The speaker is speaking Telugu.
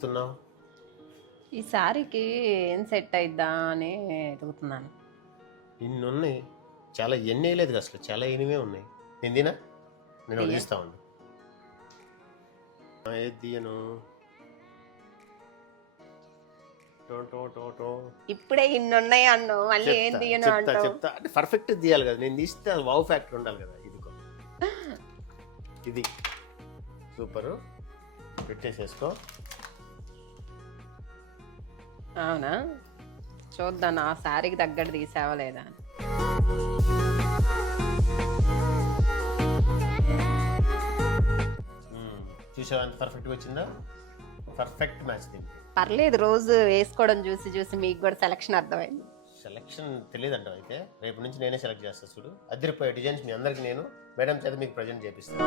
వెతుకుతున్నావు? ఈ సారీకి ఏం సెట్ అయిద్దా అని ఎదుగుతున్నాను. ఇన్ని ఉన్నాయి, చాలా ఎన్ని వేయలేదు అసలు, చాలా ఎనివే ఉన్నాయి. నేను తినా, నేను తీయ. తీస్తా ఉండు. ఏది తీయను? ఇప్పుడే ఇన్ని ఉన్నాయి అన్నావు, మళ్ళీ ఏం తీయను చెప్తా అంటావు. చెప్తా అంటే పర్ఫెక్ట్ తీయాలి కదా, నేను తీస్తే అది వావ్ ఫ్యాక్టర్ ఉండాలి కదా. ఇదిగో ఇది సూపరు, పెట్టేసేసుకో. అవునా, చూద్దాం ఆ శారీకి తగ్గట్టు తీసావా లేదా అని. చూసావా ఎంత పర్ఫెక్ట్గా వచ్చిందా? పర్ఫెక్ట్ మ్యాచ్ దీనికి. పర్లేదు, రోజు వేసుకోవడం చూసి చూసి మీకు కూడా సెలక్షన్ అర్థమైంది. సెలక్షన్ తెలియదంటావు అయితే? రేపు నుంచి నేనే సెలెక్ట్ చేస్తాను చూడు. అదిరిపోయే డిజైన్స్ మీ అందరికి నేను మేడం చేత మీకు ప్రజెంట్ చేపిస్తాను.